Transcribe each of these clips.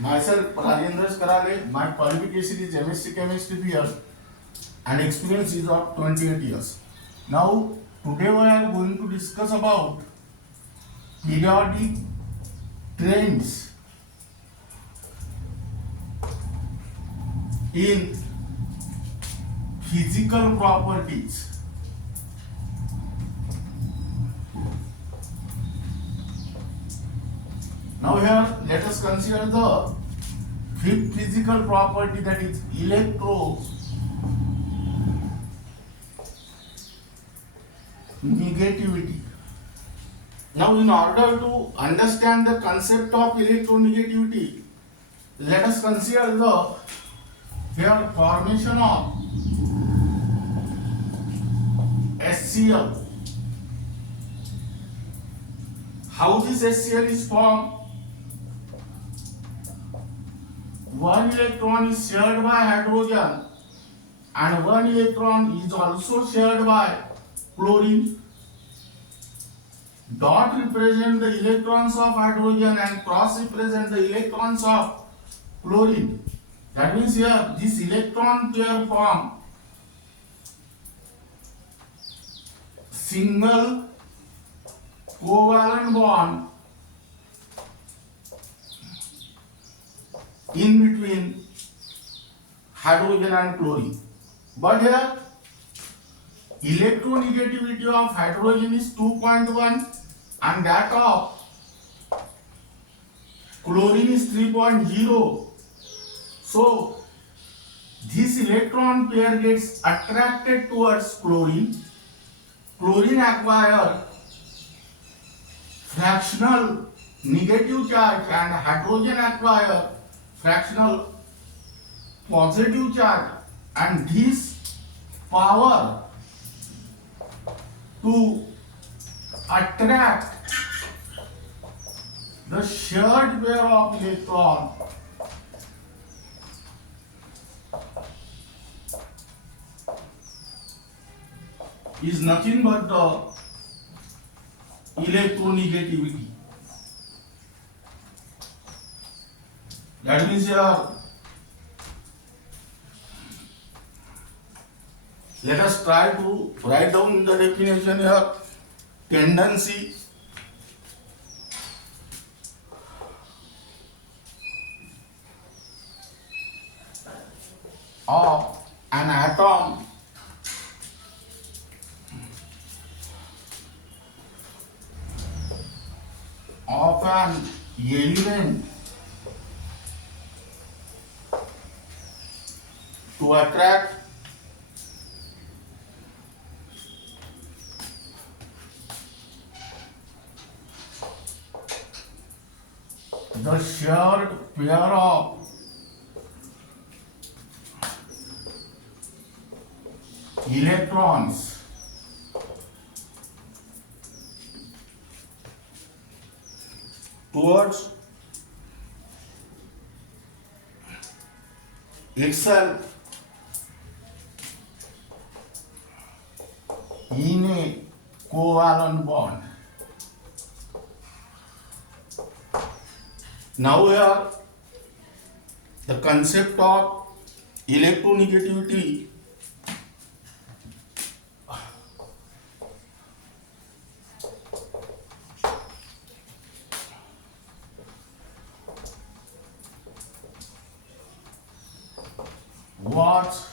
Myself, Rajendra Karale, my qualification is MSc Chemistry BL and experience is of 28 years. Now, today we are going to discuss about periodic trends in physical properties. Now here let us consider the fifth physical property, that is electronegativity. Now in order to understand the concept of electronegativity, let us consider the here formation of HCl. How this HCl is formed? One electron is shared by hydrogen and one electron is also shared by chlorine. Dot represent the electrons of hydrogen and cross represent the electrons of chlorine. That means here this electron pair form single covalent bond in between hydrogen and chlorine. But here electronegativity of hydrogen is 2.1 and that of chlorine is 3.0. So this electron pair gets attracted towards chlorine. Chlorine acquire fractional negative charge and hydrogen acquire fractional positive charge, and this power to attract the shared pair of electron is nothing but the electronegativity. That means here let us try to write down the definition here. Tendency of an atom of an element to attract the shared pair of electrons towards itself in a covalent bond. Now here the concept of electronegativity was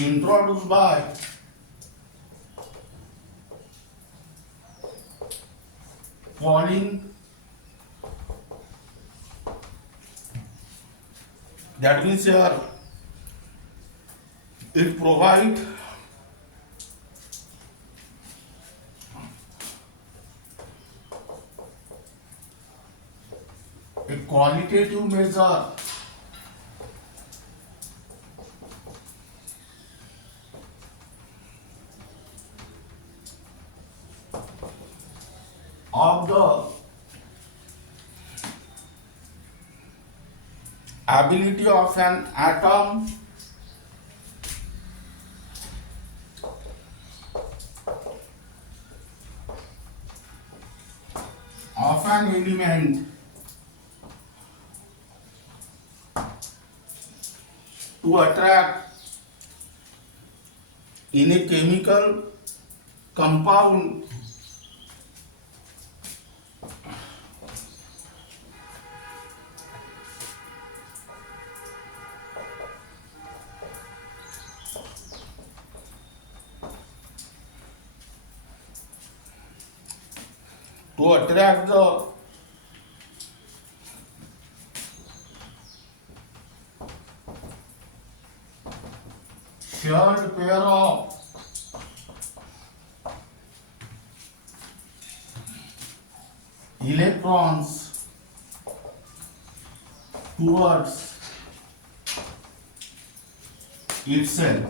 introduced by Pauling. That means here it provides a qualitative measure of the ability of an atom of an element to attract in a chemical compound to attract the shared pair of electrons towards itself.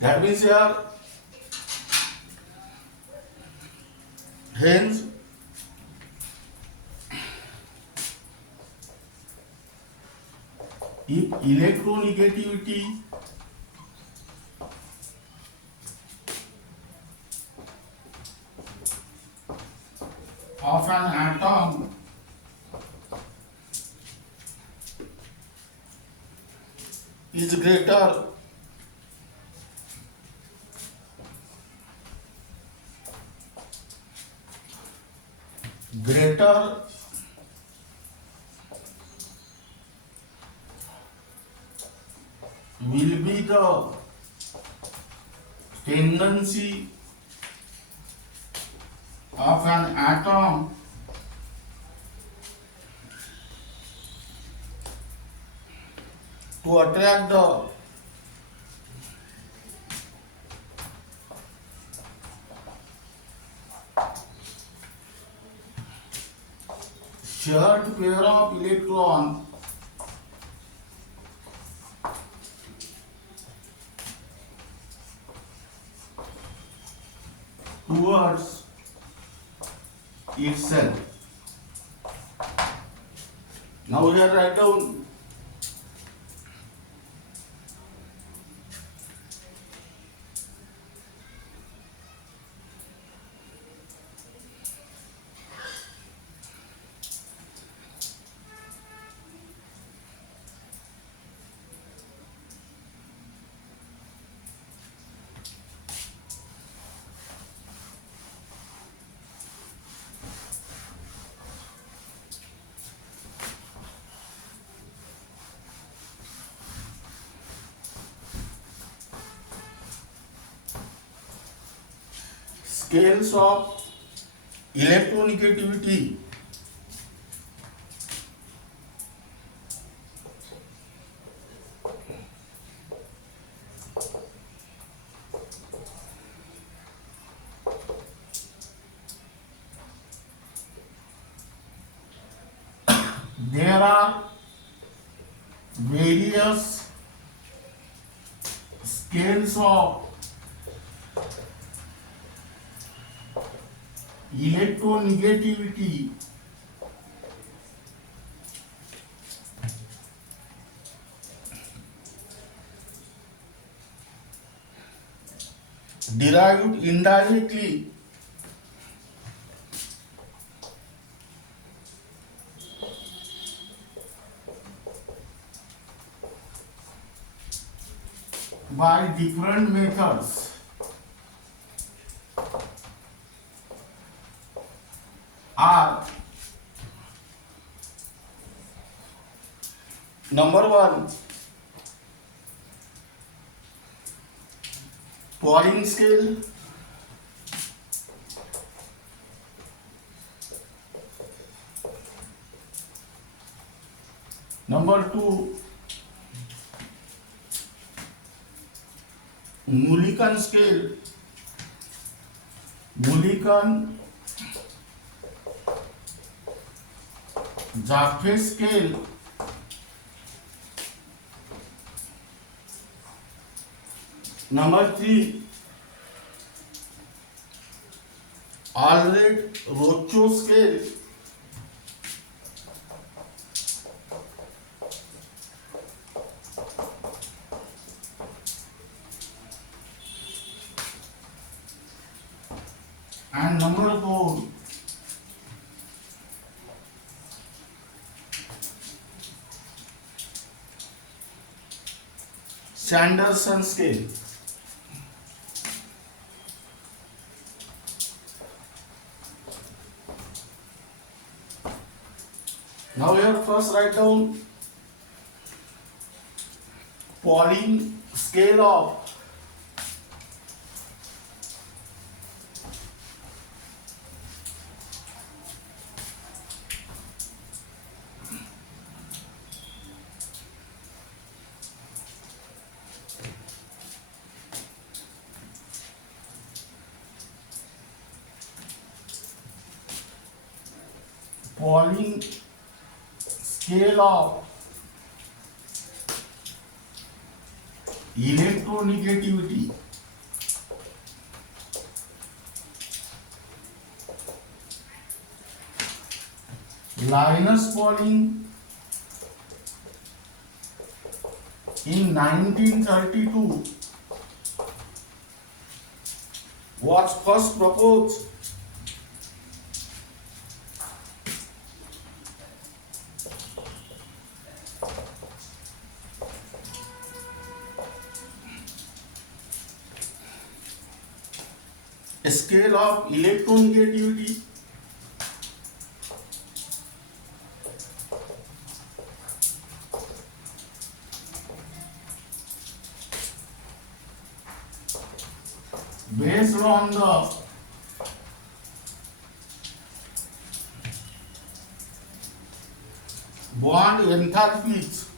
That means here, hence if electronegativity of an atom is greater will be the tendency of an atom to attract the shared pair of electron towards itself. Now here write down scales of electronegativity there are various scales of electronegativity derived indirectly by different methods. Are number one, Pauling scale, number two, Mulliken scale, Mulliken Jaffe scale, number three, Allred-Rochow scale, and number four, Sanderson scale. Now here first write down Pauling scale of Pauling scale of electronegativity. Linus Pauling in 1932 was first proposed a scale of electronegativity based on the bond enthalpies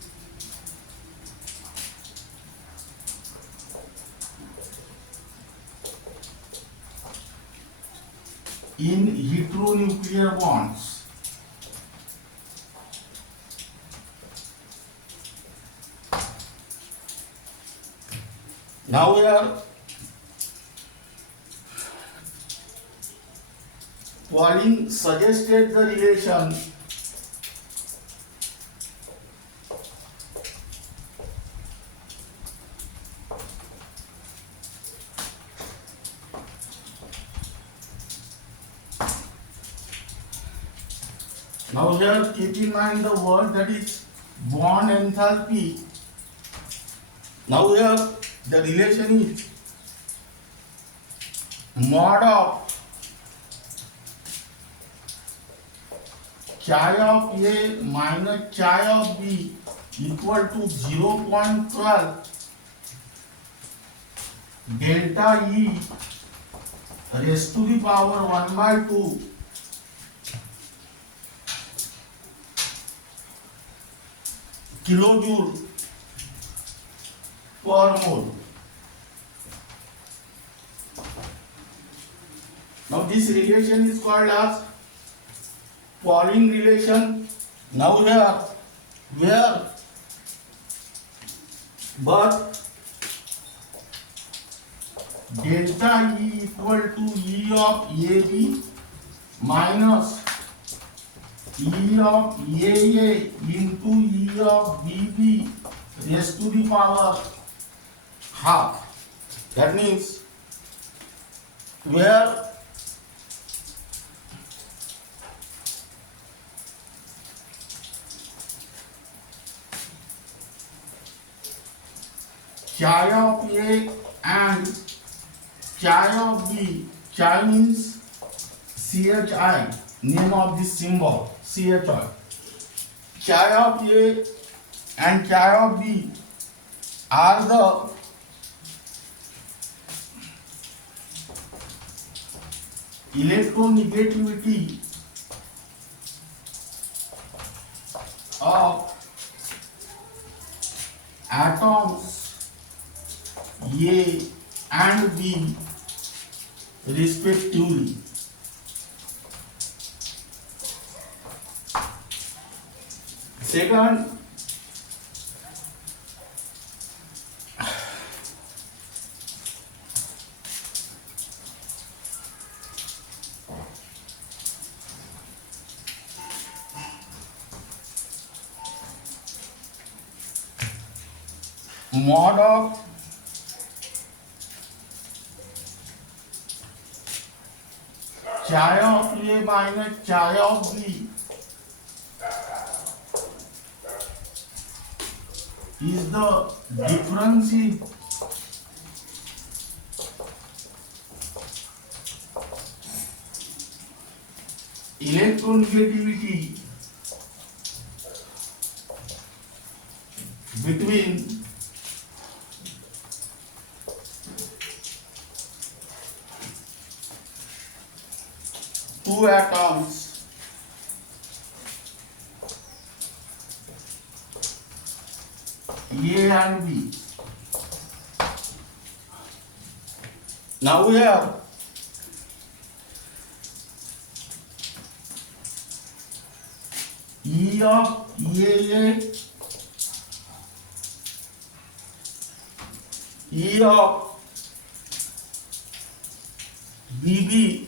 in heteronuclear bonds. Now we are Pauling suggested the relation now here keep in mind the word that is bond enthalpy. Now here the relation is mod of chi of A minus chi of B equal to 0.12 delta E raised to the power 1/2 kilojoule per mole. Now this relation is called as Pauling relation. Now here where but delta E equal to E of AB minus E of AA into E of BB raised to the power half. That means where chi of A and chi of B, chi means CHI, name of this symbol, CHI. Chi of A and chi of B are the electronegativity of atoms A and B respectively. Second, mod of chi of A minus chi of B is the difference in electronegativity between two atoms A and B. Now we have E of EAA, E of BB,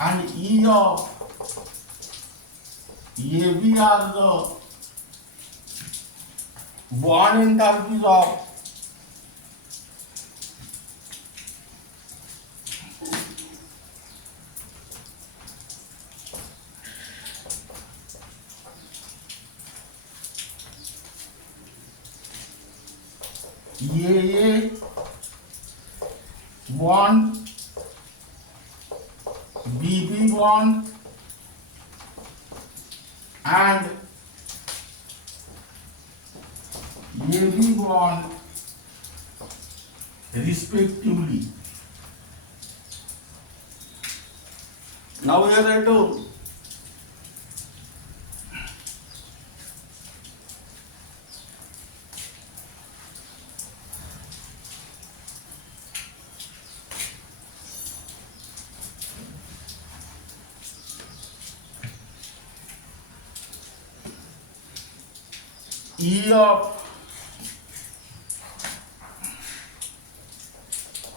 and E of AB are the bond enthalpies of EAA bond, BB bond, and AB bond respectively. Now here I do E of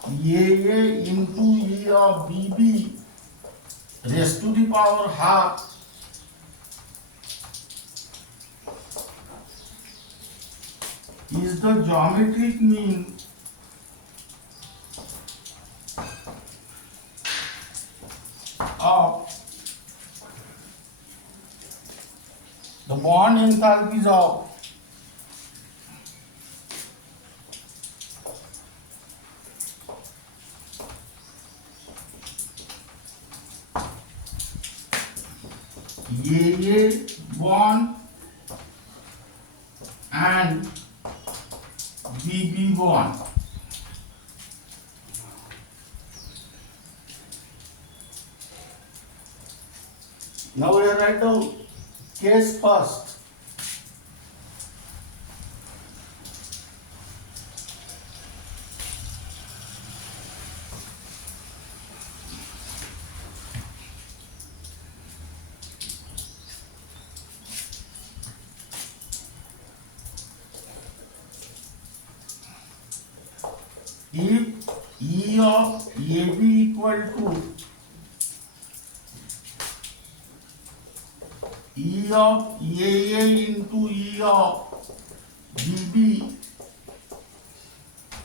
AA into E of BB raised to the power half is the geometric mean of the bond enthalpies of AA bond and BB bond. Now we write down case first. If E of AB equal to E of AA into E of BB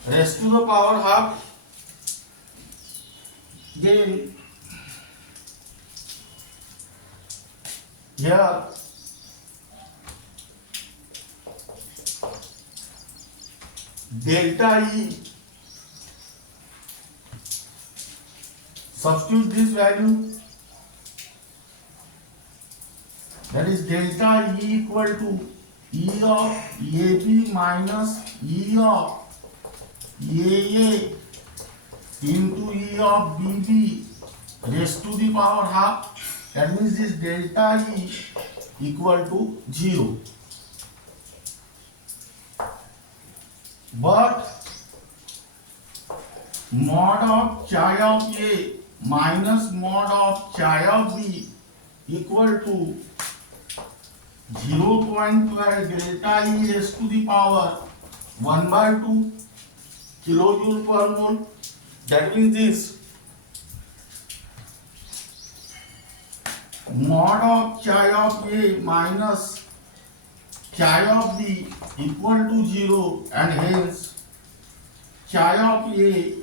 raised to the power half, then here delta E, substitute this value, that is delta E equal to E of AB minus E of AA into E of BB raised to the power half. That means this delta E equal to 0. But mod of chi of A minus mod of chi of B equal to 0.12 delta E raised to the power 1/2 kilojoule per mole. That means this mod of chi of A minus chi of B equal to 0, and hence chi of A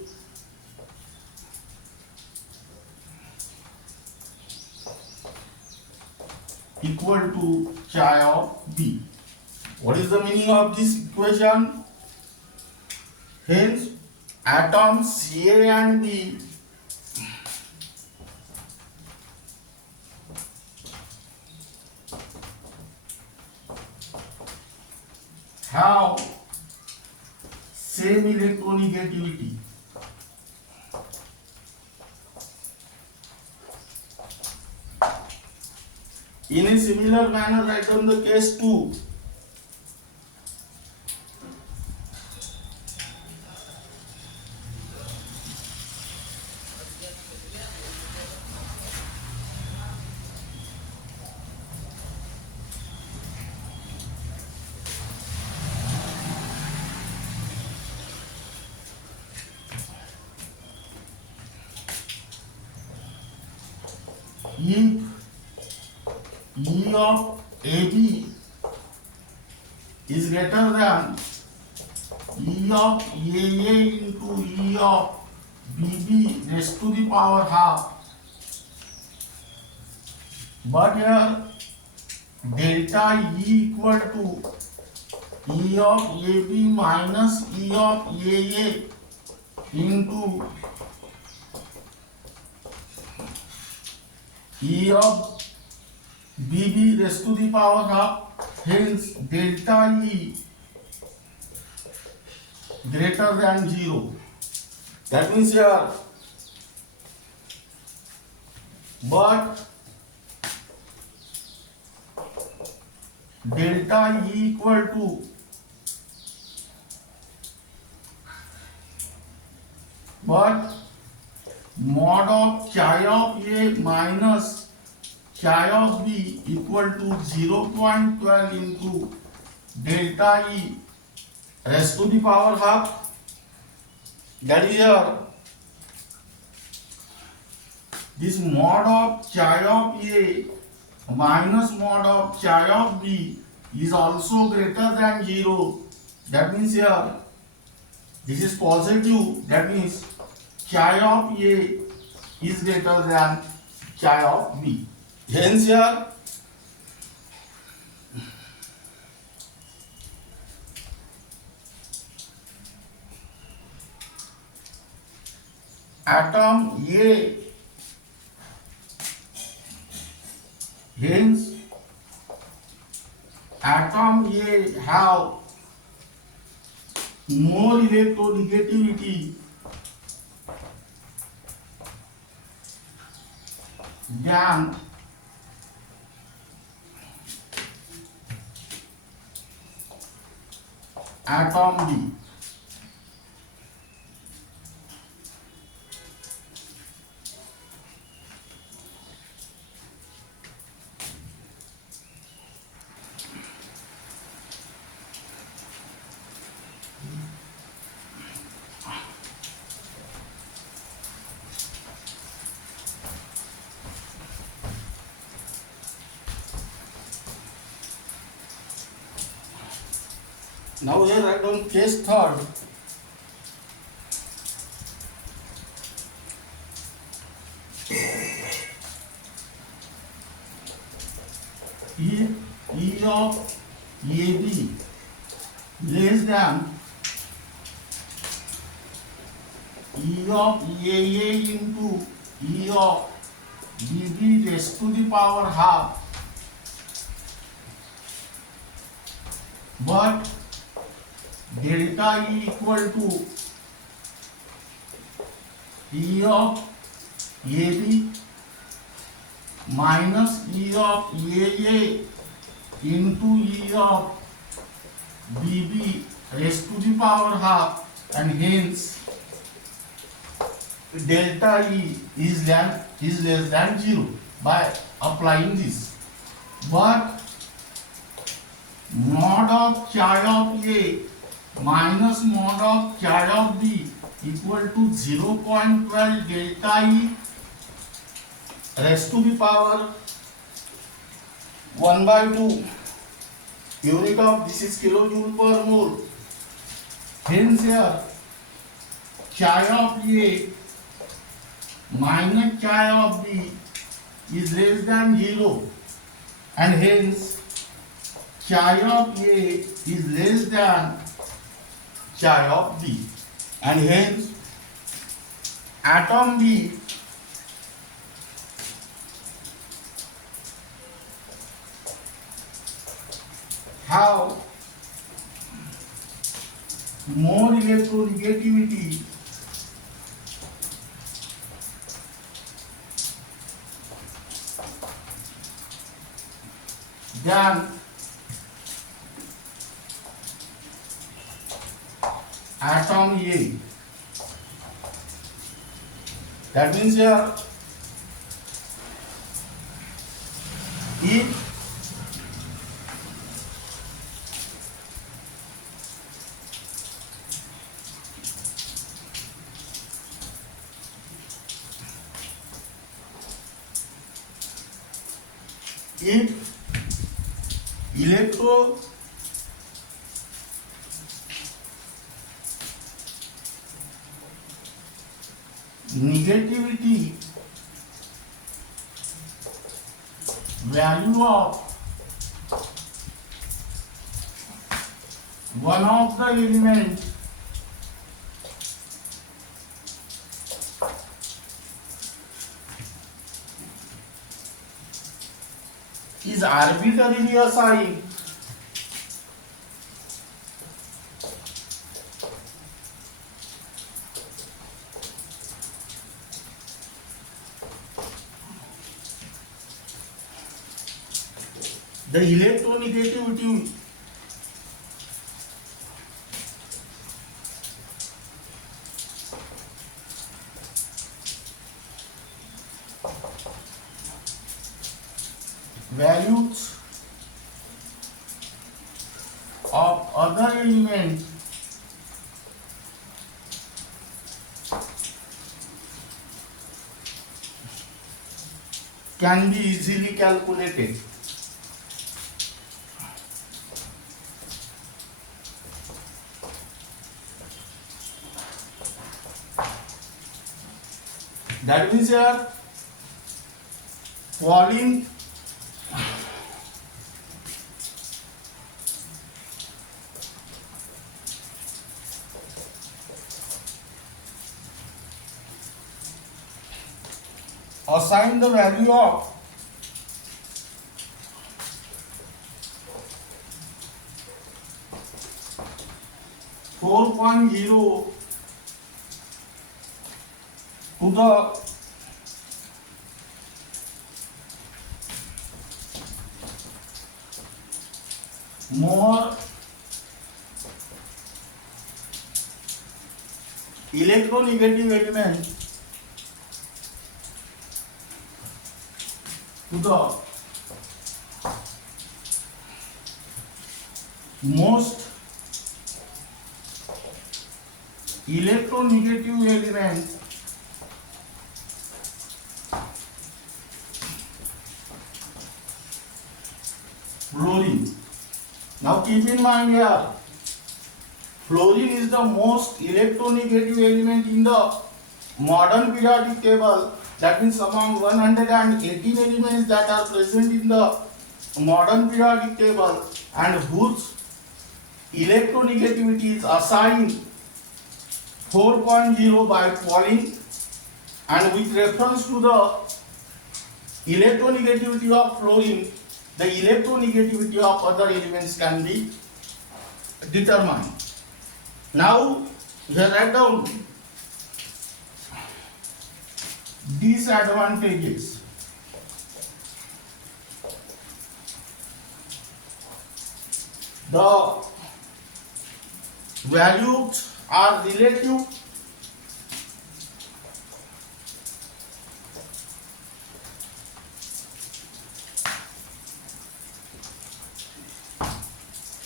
equal to chi of B. What is the meaning of this equation? Hence, atoms A and B have same electronegativity. In a similar manner, write down the case 2. If E of AB is greater than E of AA into E of BB raised to the power half, but here delta E equal to E of AB minus E of AA into E of BB raised to the power half. Hence delta E greater than 0. That means here, but delta E equal to mod of chi of A minus chi of B equal to 0.12 into delta E raised to the power half. That is here, this mod of chi of A minus mod of chi of B is also greater than 0. That means here, this is positive. That means chi of A is greater than chi of B. Hence here, atom A, hence atom A have more electronegativity than atom B. Now here write down case third. If E of AB less than E of AA into E of BB raised to the power half, but delta E equal to E of AB minus E of AA into E of BB raised to the power half, and hence delta E is less than 0 by applying this. But mod of chi of A minus mod of chi of B equal to 0.12 delta E raised to the power 1 by 2. Unit of this is kilojoule per mole. Hence here chi of A minus chi of B is less than 0. and hence chi of A is less than chi of B, and hence atom B have more electronegativity than atom A. That means here, if electronegativity value of one of the elements is arbitrarily assigned the electronegativity values of other elements can be easily calculated. That means here Pauling assign the value of four point zero to the more electronegative element to the most electronegative element fluorine. Now keep in mind here, fluorine is the most electronegative element in the modern periodic table. That means among 118 elements that are present in the modern periodic table and whose electronegativity is assigned 4.0 by Pauling, and with reference to the electronegativity of fluorine, the electronegativity of other elements can be determined. Now, here write down disadvantages. The values are relative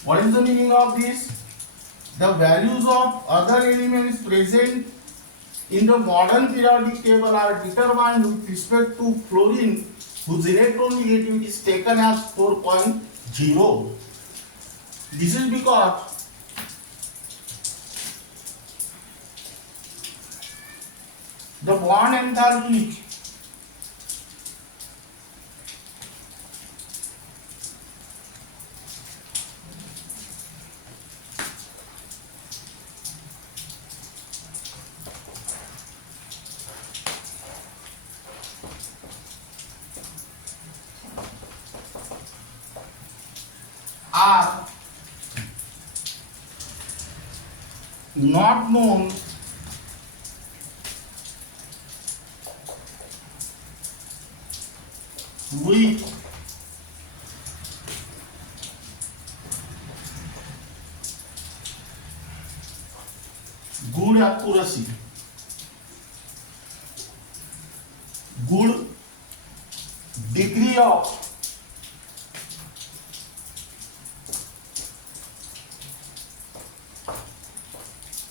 What is the meaning of this? The values of other elements present in the modern periodic table are determined with respect to fluorine, whose electronegativity is taken as 4.0. This is because the bond enthalpy not known with good accuracy, good degree of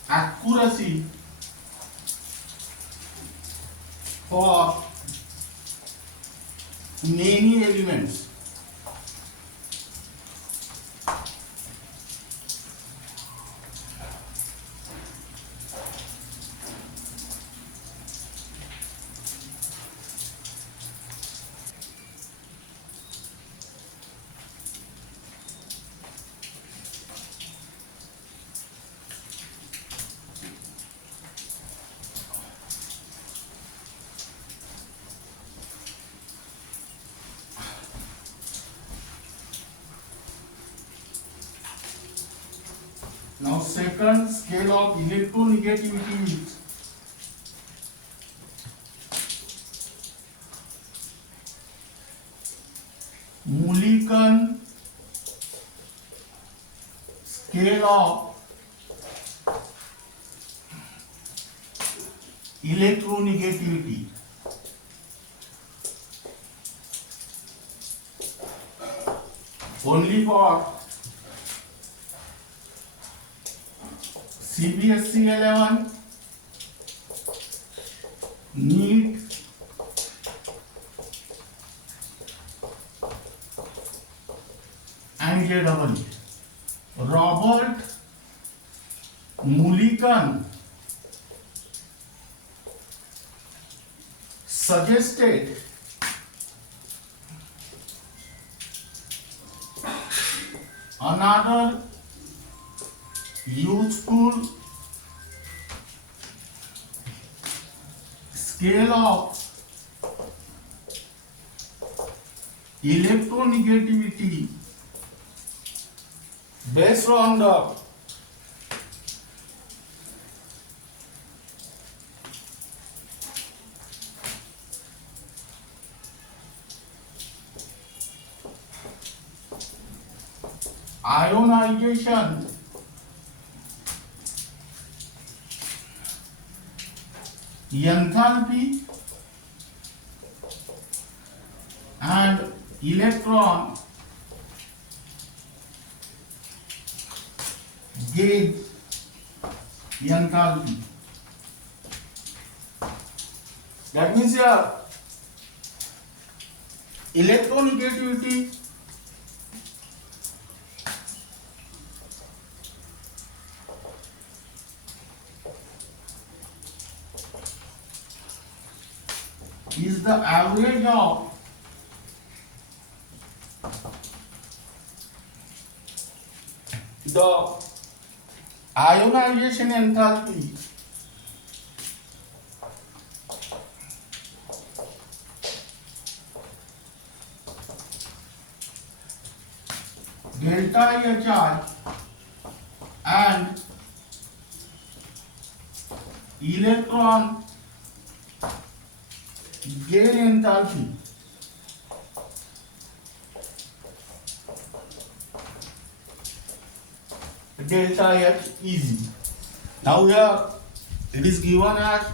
accuracy for many elements. Now second scale of electronegativity is Mulliken scale of electronegativity. Only for CBSE 11, NEET, and JEE. Robert Mulliken suggested another useful scale of electronegativity based on the ionization enthalpy and electron gauge enthalpy. That means here electronegativity is the average of the ionization enthalpy delta HI and electron gain enthalpy delta H easy. Now here it is given as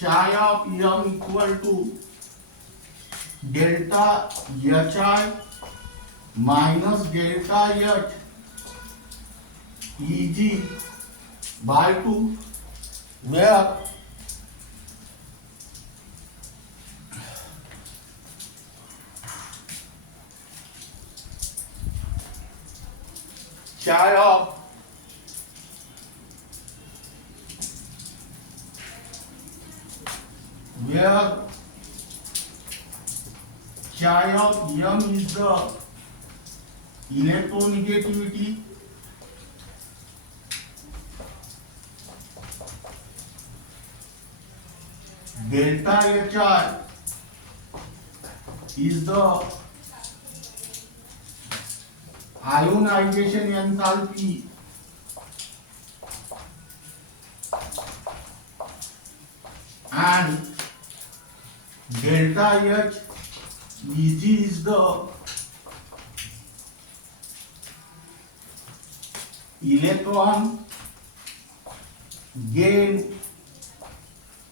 chi of m equal to delta HI minus delta H Eg by 2, where chi of m is the electronegativity delta HI is the ionization enthalpy and delta H Eg is the electron gain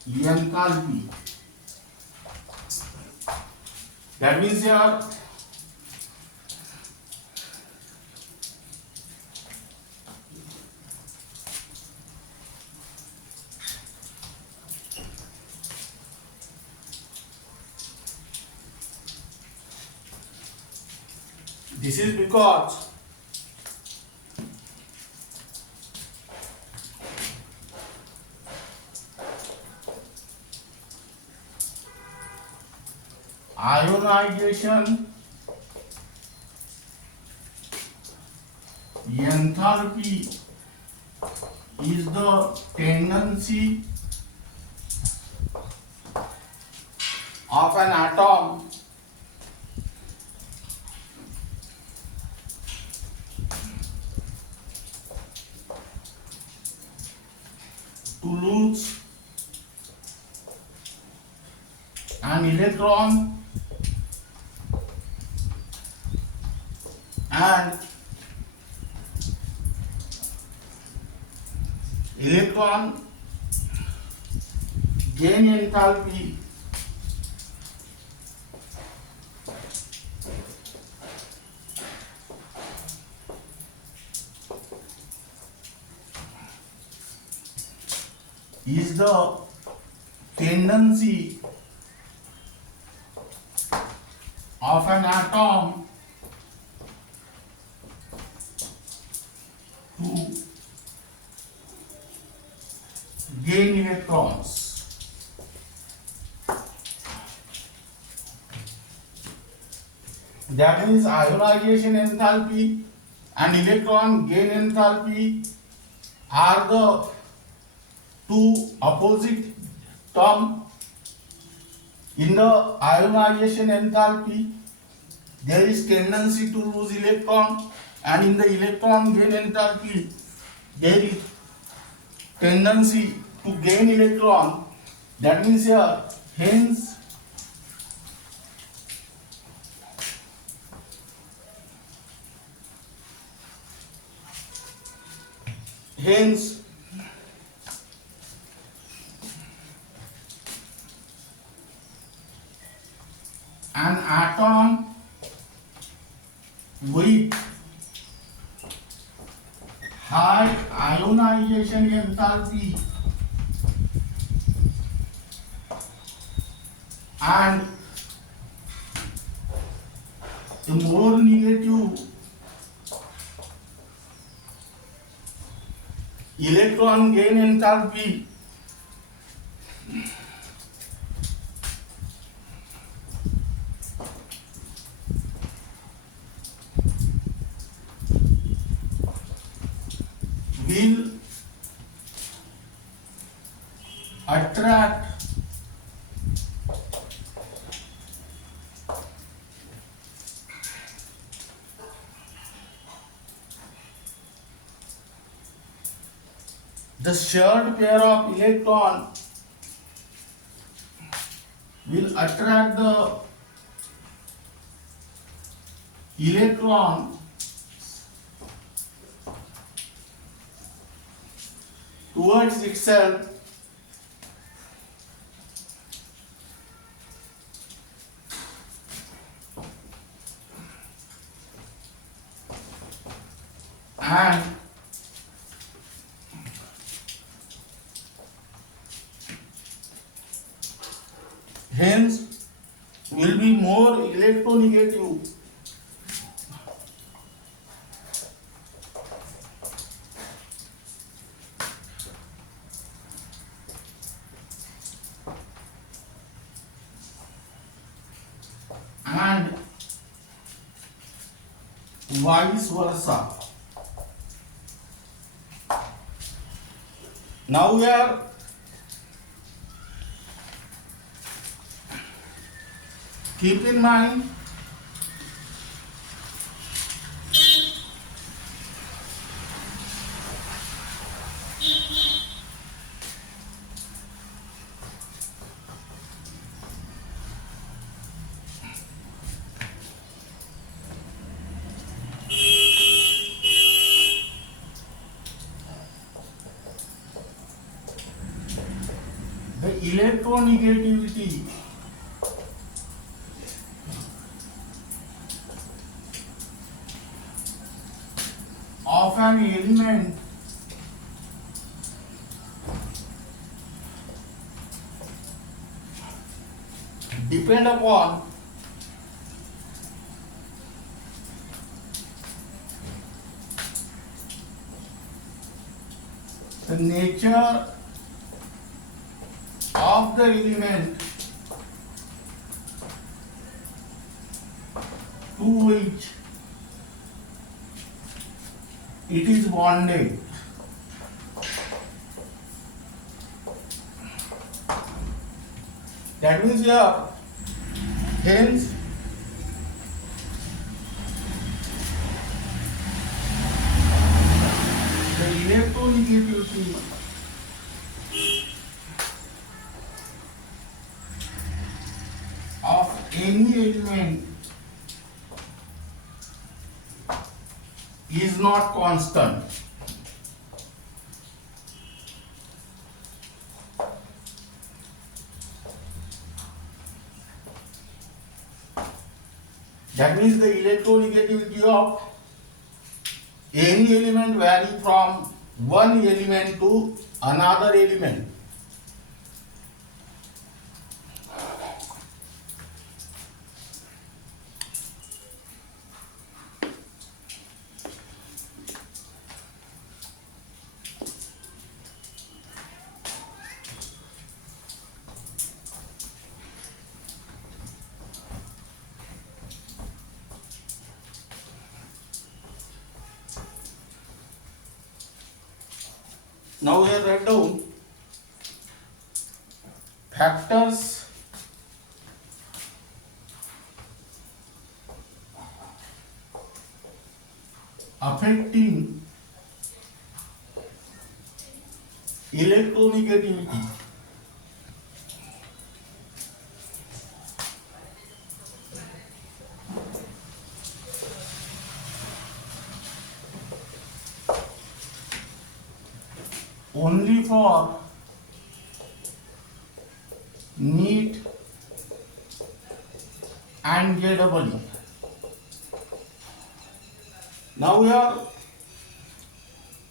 enthalpy. That means here this is because ionization enthalpy is the tendency of an atom to lose an electron and electron gain enthalpy is the tendency of an atom to gain electrons. That means ionization enthalpy and electron gain enthalpy are the two opposite terms. In the ionization enthalpy, there is tendency to lose electron, and in the electron gain enthalpy, there is tendency to gain electron. That means here, hence an atom with high ionization enthalpy and a more negative electron gain enthalpy will attract the shared pair of electron will attract the electron towards itself and hence will be more electronegative. And vice versa. Now we are Keep in mind the electronegativity of an element depend upon the nature of the element to which it is bonded. That means here, hence the electronegativity of any element is not constant. That means the electronegativity of any element vary from one element to another element. Now we have write down factors affecting electronegativity. Only for NEET and JEE. Now here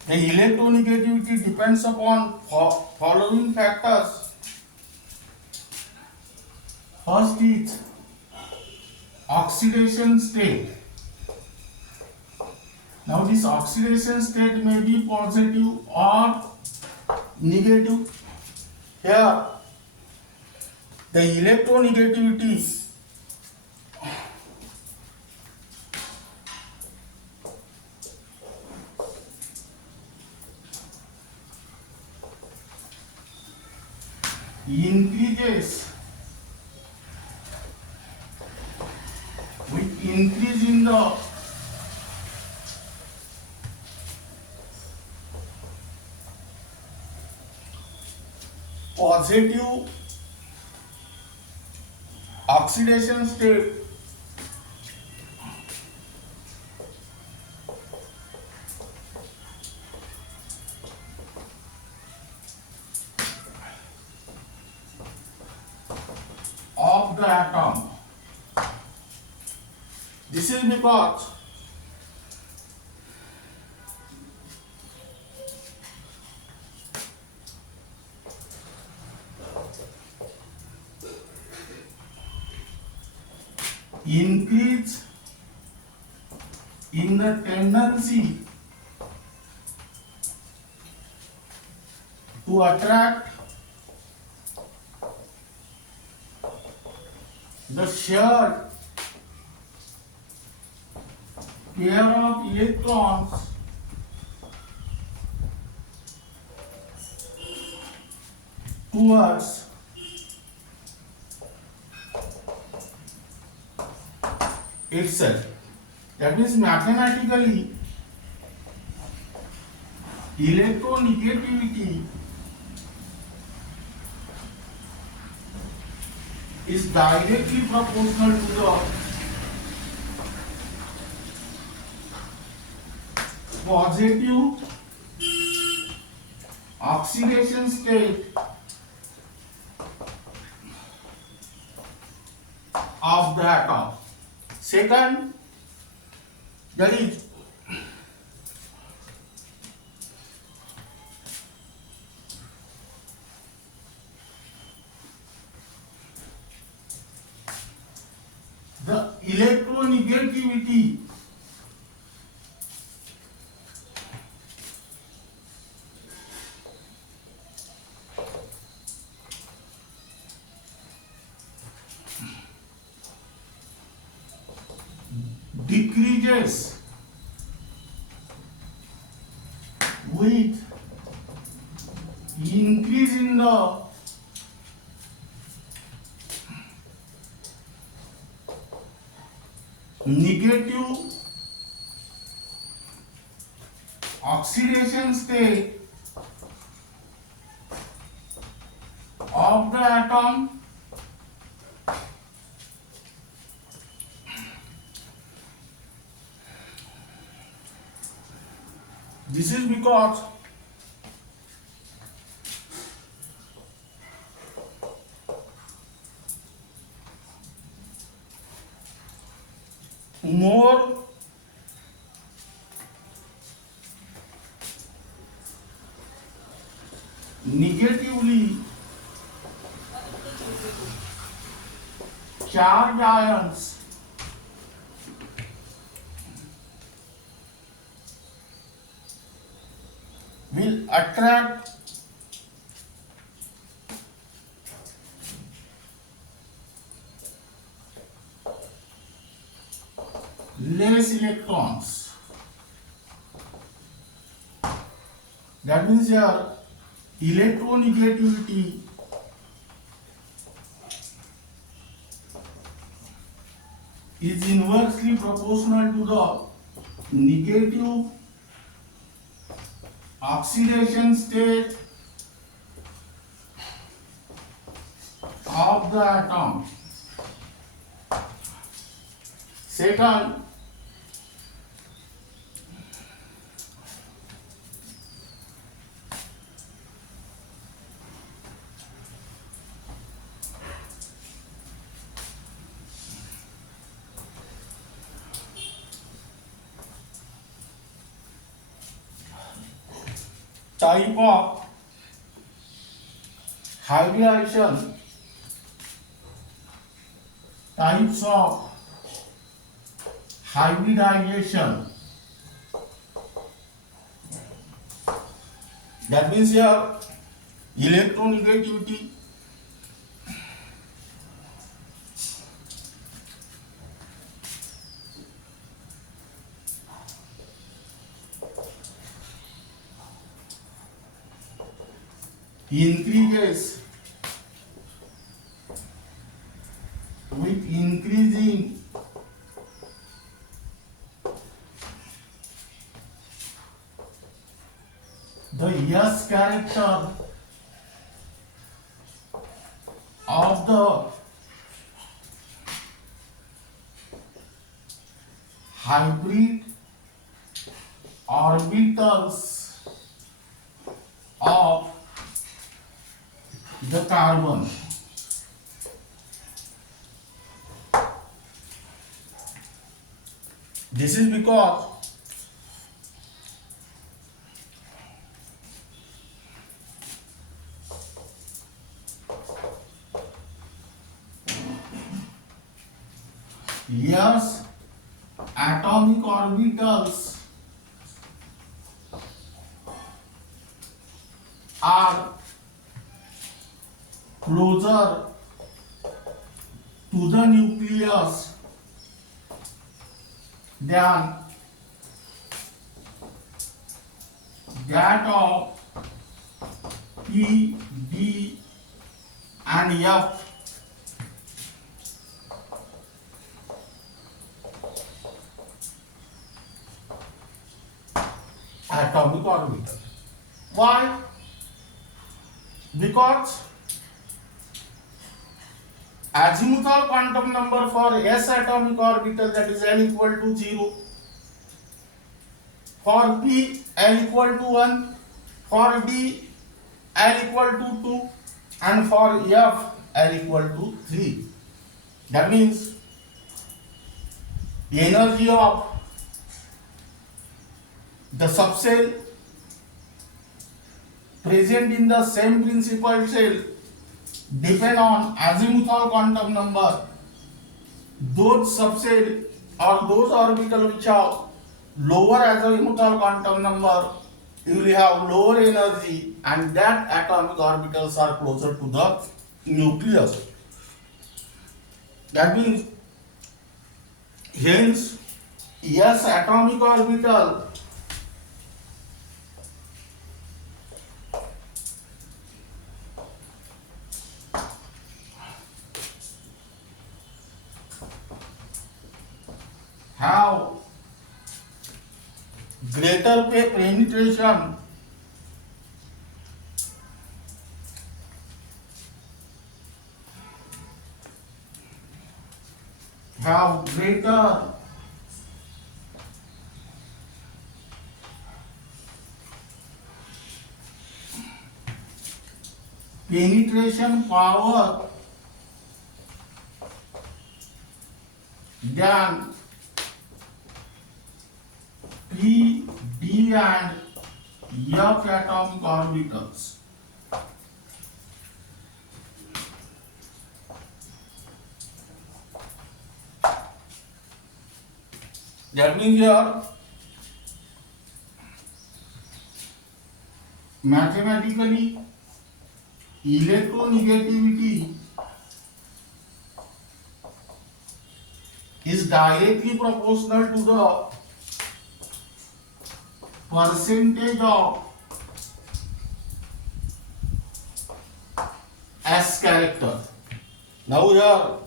the electronegativity depends upon following factors. First is oxidation state. Now this oxidation state may be positive or negative. Here the electronegativity increases with increase in the positive oxidation state of the atom. This is because increase in the tendency to attract the shared pair of electrons towards itself. That means mathematically electronegativity is directly proportional to the positive oxidation state of the atom. Second, that is the electronegativity decreases with increase in the negative oxidation state of the atom. This is because more negatively charged ions will attract less electrons. That means here electronegativity is inversely proportional to the negative oxidation state of the atom. Second, type of hybridization, types of hybridization. That means here electronegativity increases with increasing the S character of the hybrid orbitals of the carbon. This is because yes, atomic orbitals are closer to the nucleus than that of P, D and F. atomic orbital. Why? Because azimuthal quantum number for s atomic orbital, that is n equal to 0, for p l equal to 1, for d l equal to 2, and for f l equal to 3. That means the energy of the subcell present in the same principal shell depend on azimuthal quantum number. Those subcell or those orbital which have lower azimuthal quantum number, you will have lower energy, and that atomic orbitals are closer to the nucleus. That means, hence, s atomic orbital have greater penetration power than P, D and F atomic orbitals. That means here mathematically electronegativity is directly proportional to the percentage of S character. Now here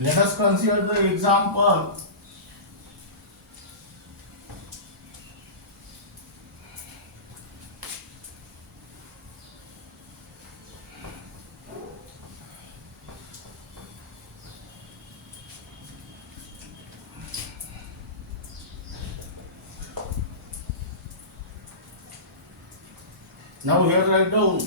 let us consider the example. Now here write down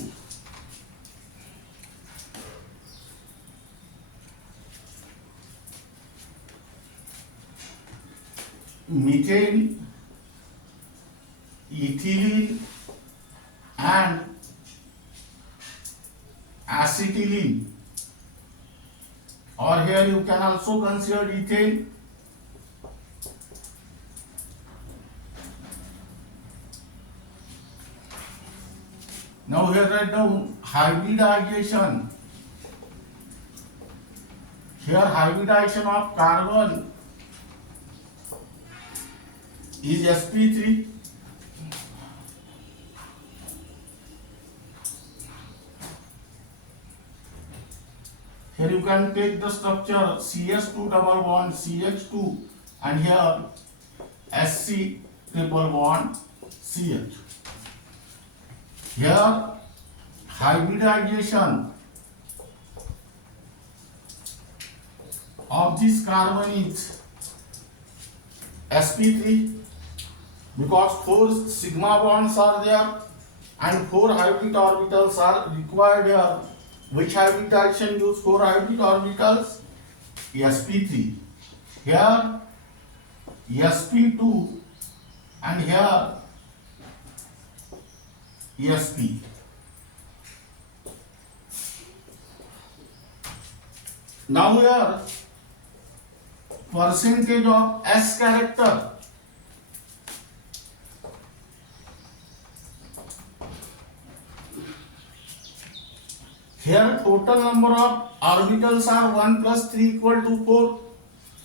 methane, ethylene and acetylene, or here you can also consider ethane. Now here write down hybridization. Here hybridization of carbon is sp3. Here you can take the structure CH2 double bond CH2 and here Sc triple bond CH. Here hybridization of this carbon is sp3 because 4 sigma bonds are there and 4 hybrid orbitals are required here. Which hybridization use 4 hybrid orbitals? sp3. Here sp2 and here sp. Now here percentage of S character. Here total number of orbitals are 1 plus 3 equal to 4.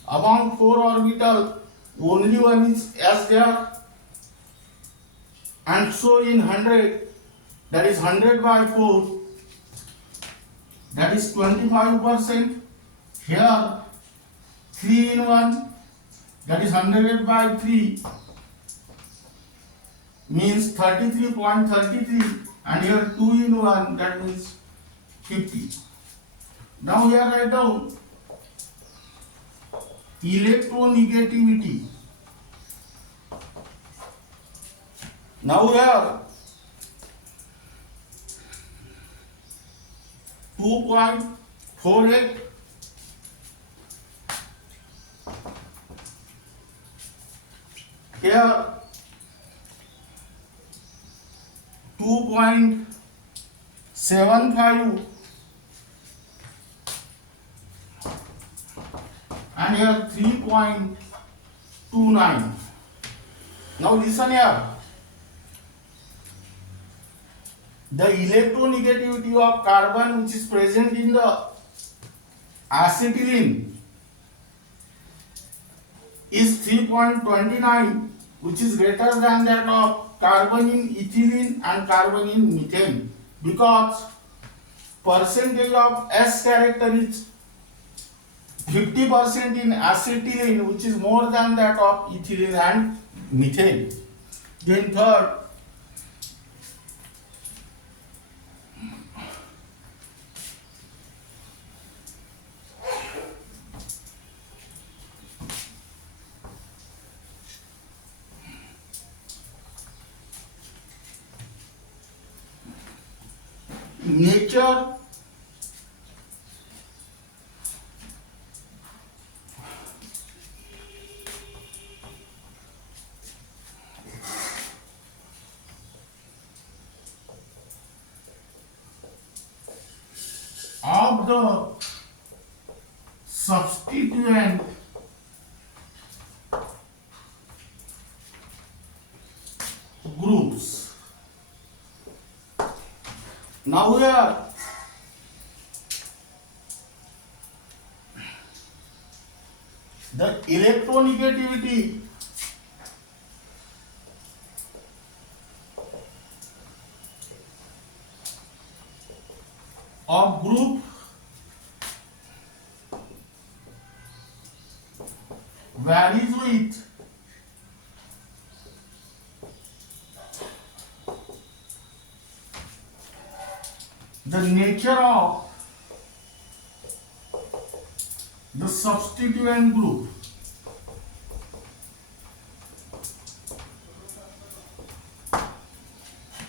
Among 4 orbitals, only one is S there. And so in 100, that is 100 by 4, that is 25%. Here 3 in 1, that is 100 by 3 means 33.33, and here 2 in 1, that means 50. Now here write down electronegativity. Now here 2.48, here 2.75, and here 3.29. Now listen here. The electronegativity of carbon which is present in the acetylene is 3.29, which is greater than that of carbon in ethylene and carbon in methane, because percentage of S character is 50% in acetylene, which is more than that of ethylene and methane. Then third, nature of the substituent groups. Now here the electronegativity of group varies with the nature of the substituent group.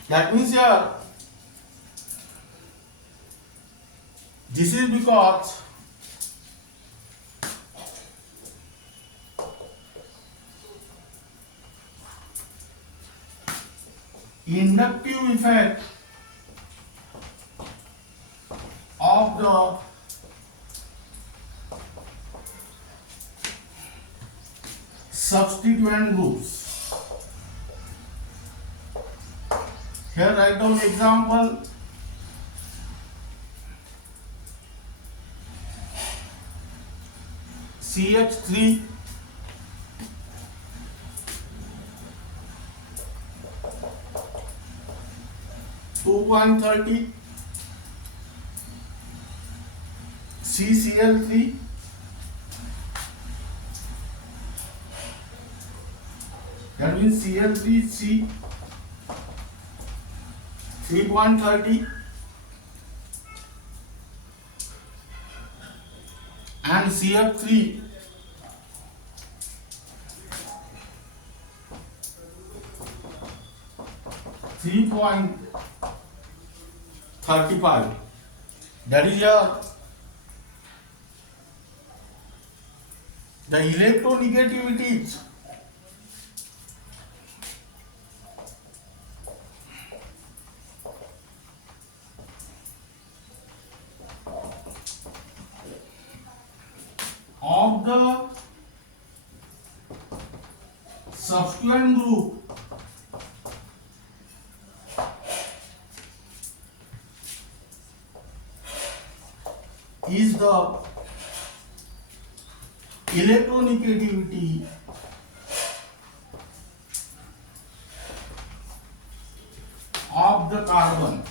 That means here this is because inductive effect of the substituent groups. Here write down example. CH3 2.30, CCl3 that means Cl3C 3.30 and CF3 3.35. That is the electronegativities of the substituent group is the electronegativity of the carbon.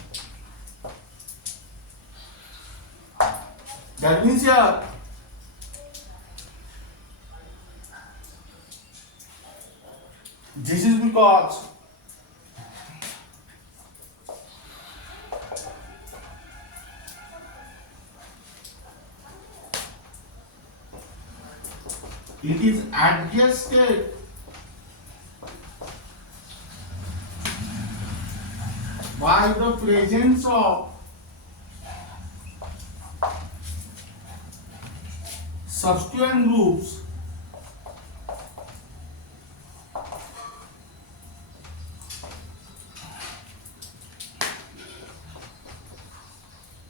That means here because it is adjusted by the presence of substituent groups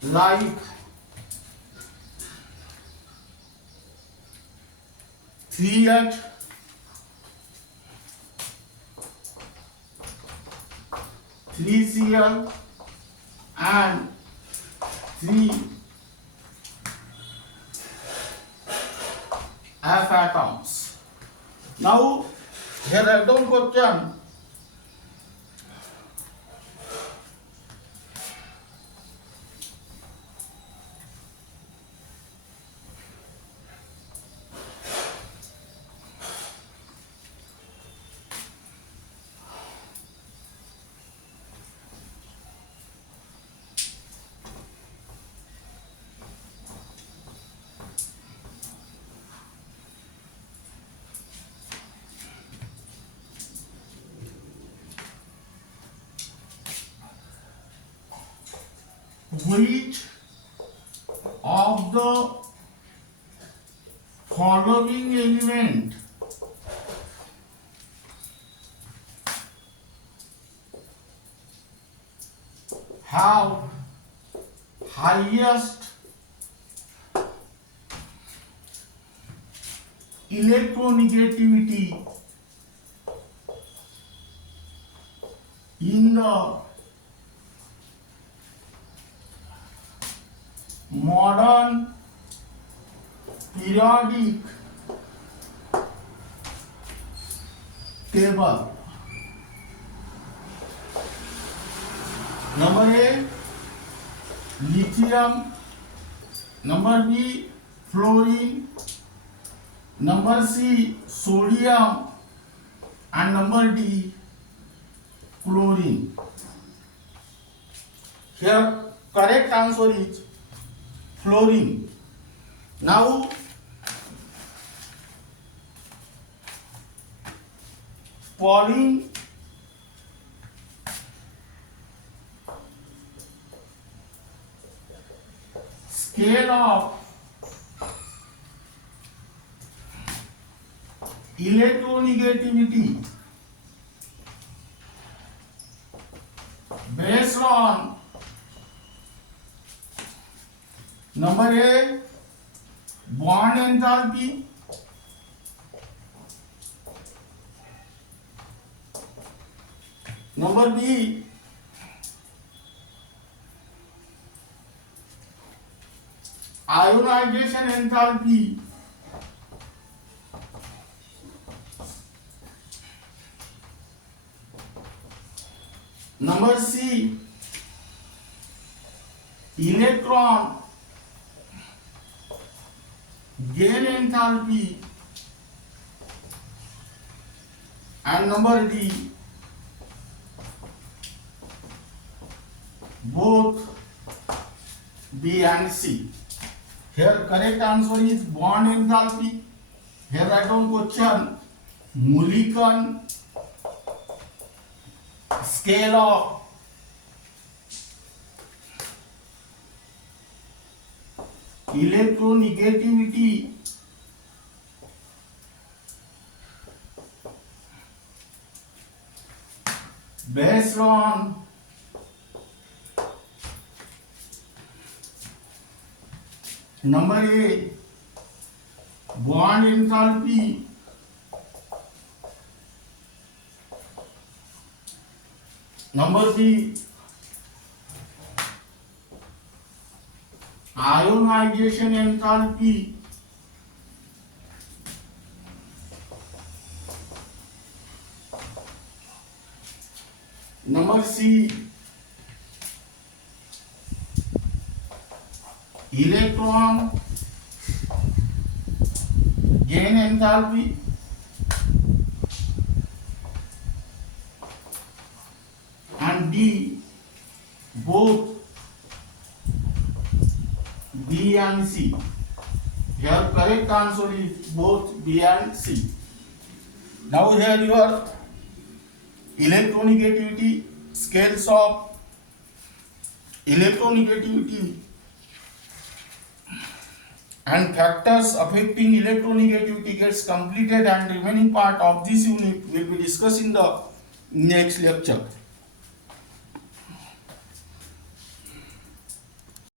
like 3H, 3Cl and 3F atoms. Now here I don't question. Which of the following element have highest electronegativity in the modern periodic table? Number A, lithium. Number B, fluorine. Number C, sodium. And number D, chlorine. Here correct answer is fluorine. Now Pauling scale of electronegativity based on number A, bond enthalpy. Number B, ionization enthalpy. Number C, electron gain enthalpy. And number D, both B and C. Here correct answer is bond enthalpy. Here I don't question Mulliken scale of electronegativity based on number A, bond enthalpy. Number B, ionization enthalpy. Number C, electron gain enthalpy. both B and C. Here correct answer is both B and C. Now here your electronegativity, scales of electronegativity and factors affecting electronegativity gets completed, and remaining part of this unit will be discussed in the next lecture.